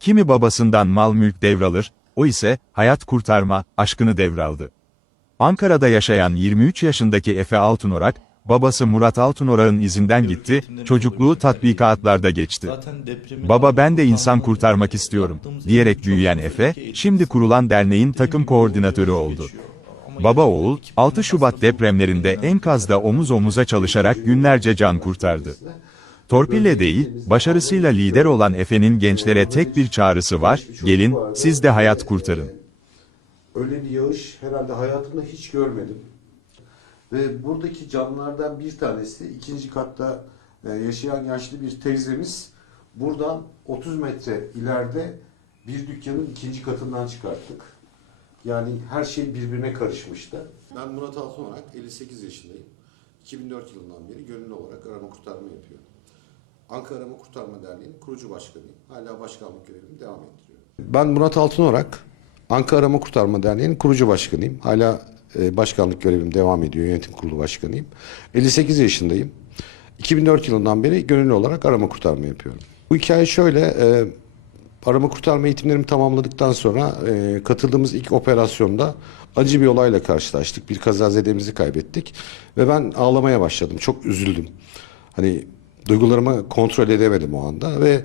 Kimi babasından mal mülk devralır, o ise hayat kurtarma aşkını devraldı. Ankara'da yaşayan 23 yaşındaki Efe Altınorak, babası Murat Altınorak'ın izinden gitti, çocukluğu tatbikatlarda geçti. Baba ben de insan kurtarmak istiyorum, diyerek büyüyen Efe, şimdi kurulan derneğin takım koordinatörü oldu. Baba oğul, 6 Şubat depremlerinde enkazda omuz omuza çalışarak günlerce can kurtardı. Torpille değil, başarısıyla lider olan Efe'nin gençlere tek bir çağrısı var, gelin, siz de hayat kurtarın. Öyle bir yağış herhalde hayatımda hiç görmedim. Ve buradaki camlardan bir tanesi ikinci katta e, yaşayan yaşlı bir teyzemiz buradan 30 metre ileride bir dükkanın ikinci katından çıkarttık. Yani her şey birbirine karışmıştı. Ben Murat Altın olarak 58 yaşındayım. 2004 yılından beri gönüllü olarak arama kurtarma yapıyorum. Ankara Arama Kurtarma Derneği'nin kurucu başkanıyım. Hala başkanlık görevimi devam ettiriyorum. Ben Murat Altın olarak Ankara Arama Kurtarma Derneği'nin kurucu başkanıyım. Hala e, başkanlık görevim devam ediyor. Yönetim kurulu başkanıyım. 58 yaşındayım. 2004 yılından beri gönüllü olarak arama kurtarma yapıyorum. Bu hikaye şöyle. E, arama kurtarma eğitimlerimi tamamladıktan sonra e, katıldığımız ilk operasyonda acı bir olayla karşılaştık. Bir kazazedemizi kaybettik. Ve ben ağlamaya başladım. Çok üzüldüm. Hani duygularımı kontrol edemedim o anda ve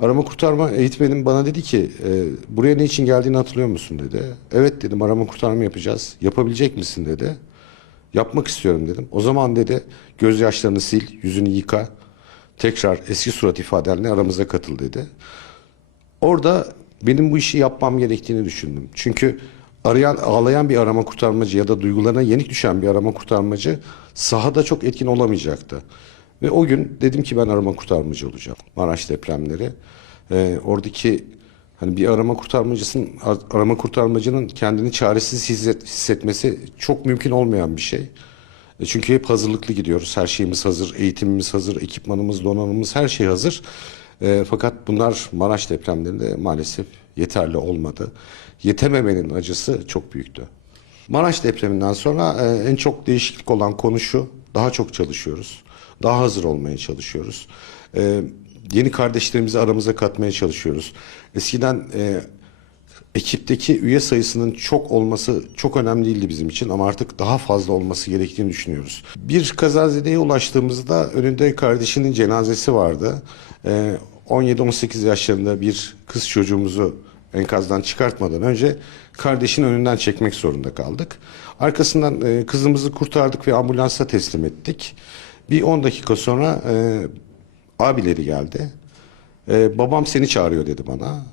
arama kurtarma eğitmenim bana dedi ki e, buraya ne için geldiğini hatırlıyor musun dedi. Evet dedim arama kurtarma yapacağız. Yapabilecek misin dedi. Yapmak istiyorum dedim. O zaman dedi gözyaşlarını sil, yüzünü yıka. Tekrar eski surat ifadenle aramıza katıl dedi. Orada benim bu işi yapmam gerektiğini düşündüm. Çünkü arayan, ağlayan bir arama kurtarmacı ya da duygularına yenik düşen bir arama kurtarmacı sahada çok etkin olamayacaktı. Ve o gün dedim ki ben arama kurtarmacı olacağım. Maraş depremleri. Ee, oradaki hani bir arama kurtarmacısının arama kurtarmacının kendini çaresiz hisset, hissetmesi çok mümkün olmayan bir şey. E, Çünkü hep hazırlıklı gidiyoruz. Her şeyimiz hazır, eğitimimiz hazır, ekipmanımız, donanımımız her şey hazır. E, fakat bunlar Maraş depremlerinde maalesef yeterli olmadı. Yetememenin acısı çok büyüktü. Maraş depreminden sonra e, en çok değişiklik olan konu şu. Daha çok çalışıyoruz. Daha hazır olmaya çalışıyoruz. E, yeni kardeşlerimizi aramıza katmaya çalışıyoruz. Eskiden e, ekipteki üye sayısının çok olması çok önemli değildi bizim için ama artık daha fazla olması gerektiğini düşünüyoruz. Bir kazazedeye ulaştığımızda önünde kardeşinin cenazesi vardı. Ee, 17-18 yaşlarında bir kız çocuğumuzu enkazdan çıkartmadan önce kardeşin önünden çekmek zorunda kaldık. Arkasından e, kızımızı kurtardık ve ambulansa teslim ettik. Bir 10 dakika sonra e, abileri geldi. E, babam seni çağırıyor dedi bana.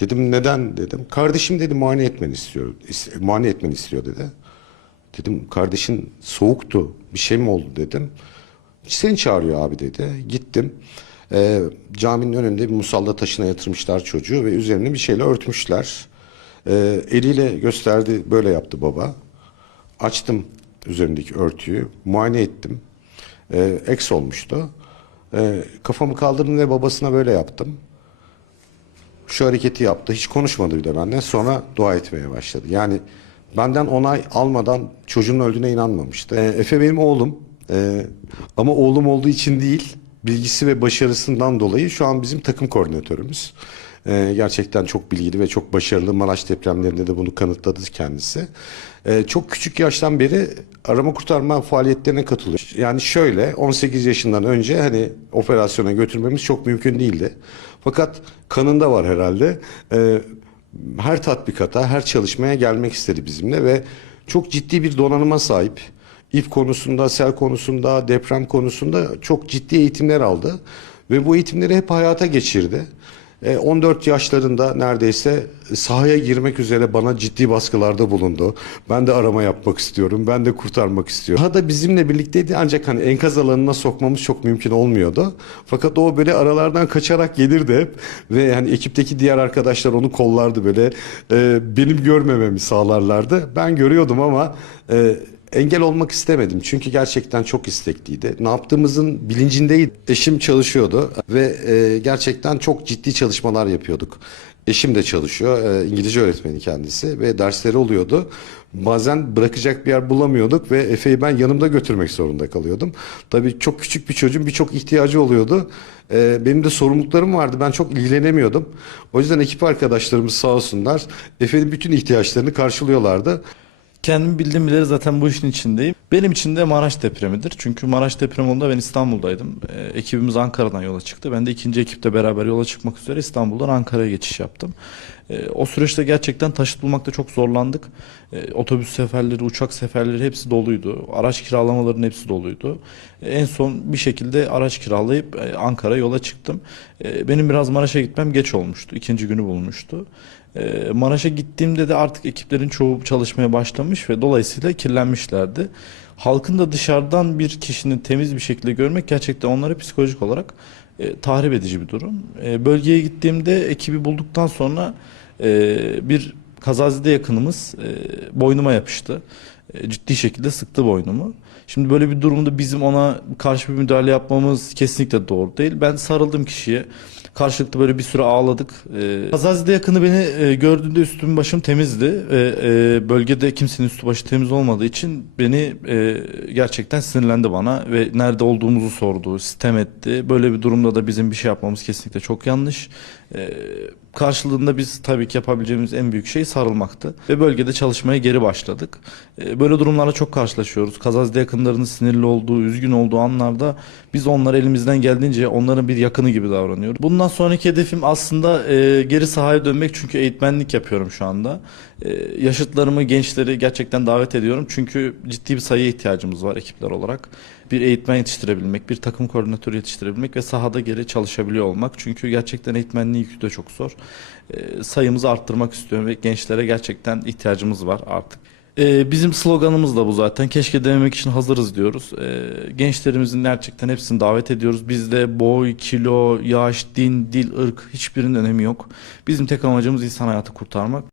Dedim neden dedim. Kardeşim dedi muayene etmeni istiyor. is- Muayene etmeni istiyor dedi. Dedim kardeşin soğuktu. Bir şey mi oldu dedim. Seni çağırıyor abi dedi. Gittim. Ee, caminin önünde bir musalla taşına yatırmışlar çocuğu ve üzerine bir şeyle örtmüşler. Ee, eliyle gösterdi böyle yaptı baba. Açtım üzerindeki örtüyü. Muayene ettim. Ee, eks olmuştu. Ee, kafamı kaldırdım ve babasına böyle yaptım şu hareketi yaptı. Hiç konuşmadı bile benimle. Sonra dua etmeye başladı. Yani benden onay almadan çocuğun öldüğüne inanmamıştı. Ee, Efe benim oğlum. Ee, ama oğlum olduğu için değil, bilgisi ve başarısından dolayı şu an bizim takım koordinatörümüz. Ee, gerçekten çok bilgili ve çok başarılı. Maraş depremlerinde de bunu kanıtladı kendisi. Ee, çok küçük yaştan beri arama kurtarma faaliyetlerine katılıyor. Yani şöyle 18 yaşından önce hani operasyona götürmemiz çok mümkün değildi. Fakat kanında var herhalde. Ee, her tatbikata, her çalışmaya gelmek istedi bizimle ve çok ciddi bir donanıma sahip. İp konusunda, sel konusunda, deprem konusunda çok ciddi eğitimler aldı. Ve bu eğitimleri hep hayata geçirdi. E, 14 yaşlarında neredeyse sahaya girmek üzere bana ciddi baskılarda bulundu. Ben de arama yapmak istiyorum, ben de kurtarmak istiyorum. Daha da bizimle birlikteydi ancak hani enkaz alanına sokmamız çok mümkün olmuyordu. Fakat o böyle aralardan kaçarak gelirdi hep ve hani ekipteki diğer arkadaşlar onu kollardı böyle e, benim görmememi sağlarlardı. Ben görüyordum ama e, engel olmak istemedim çünkü gerçekten çok istekliydi. Ne yaptığımızın bilincindeydi. Eşim çalışıyordu ve e, gerçekten çok ciddi çalışmalar yapıyorduk. Eşim de çalışıyor, e, İngilizce öğretmeni kendisi ve dersleri oluyordu. Bazen bırakacak bir yer bulamıyorduk ve Efe'yi ben yanımda götürmek zorunda kalıyordum. Tabii çok küçük bir çocuğun birçok ihtiyacı oluyordu. E, benim de sorumluluklarım vardı, ben çok ilgilenemiyordum. O yüzden ekip arkadaşlarımız sağ olsunlar Efe'nin bütün ihtiyaçlarını karşılıyorlardı. Kendimi bildim bileli zaten bu işin içindeyim. Benim için de Maraş depremidir. Çünkü Maraş depremi olduğunda ben İstanbul'daydım. Ee, ekibimiz Ankara'dan yola çıktı. Ben de ikinci ekiple beraber yola çıkmak üzere İstanbul'dan Ankara'ya geçiş yaptım. Ee, o süreçte gerçekten taşıt bulmakta çok zorlandık. Ee, otobüs seferleri, uçak seferleri hepsi doluydu. Araç kiralamaların hepsi doluydu. Ee, en son bir şekilde araç kiralayıp e, Ankara yola çıktım. Ee, benim biraz Maraş'a gitmem geç olmuştu. İkinci günü bulmuştu. Ee, Maraş'a gittiğimde de artık ekiplerin çoğu çalışmaya başlamış ve dolayısıyla kirlenmişlerdi. Halkın da dışarıdan bir kişinin temiz bir şekilde görmek gerçekten onları psikolojik olarak e, tahrip edici bir durum. E, bölgeye gittiğimde ekibi bulduktan sonra e, bir kazazide yakınımız e, boynuma yapıştı. E, ciddi şekilde sıktı boynumu. Şimdi böyle bir durumda bizim ona karşı bir müdahale yapmamız kesinlikle doğru değil. Ben sarıldım kişiye. Karşılıklı böyle bir süre ağladık. Kazazide yakını beni e, gördüğünde üstüm başım temizdi. Ve e, bölgede kimsenin üstü başı temiz olmadığı için beni e, gerçekten sinirlendi bana ve nerede olduğumuzu sordu, sitem etti. Böyle bir durumda da bizim bir şey yapmamız kesinlikle çok yanlış. E, karşılığında biz tabii ki yapabileceğimiz en büyük şey sarılmaktı. Ve bölgede çalışmaya geri başladık. E, böyle durumlarla çok karşılaşıyoruz. Kazazide yakınlarının sinirli olduğu, üzgün olduğu anlarda biz onlara elimizden geldiğince onların bir yakını gibi davranıyoruz. Bundan sonraki hedefim aslında e, geri sahaya dönmek çünkü eğitmenlik yapıyorum şu anda. E, yaşıtlarımı, gençleri gerçekten davet ediyorum. Çünkü ciddi bir sayıya ihtiyacımız var ekipler olarak. Bir eğitmen yetiştirebilmek, bir takım koordinatörü yetiştirebilmek ve sahada geri çalışabiliyor olmak. Çünkü gerçekten eğitmenliğin yükü de çok zor. E, sayımızı arttırmak istiyorum ve gençlere gerçekten ihtiyacımız var artık. Ee, bizim sloganımız da bu zaten. Keşke denemek için hazırız diyoruz. Ee, gençlerimizin gerçekten hepsini davet ediyoruz. Bizde boy, kilo, yaş, din, dil, ırk hiçbirinin önemi yok. Bizim tek amacımız insan hayatı kurtarmak.